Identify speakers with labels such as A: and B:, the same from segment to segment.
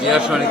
A: জিয়ার সনিক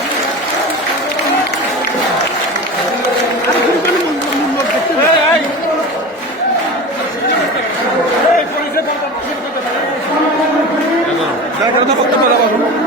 A: काय करतो फक्त मला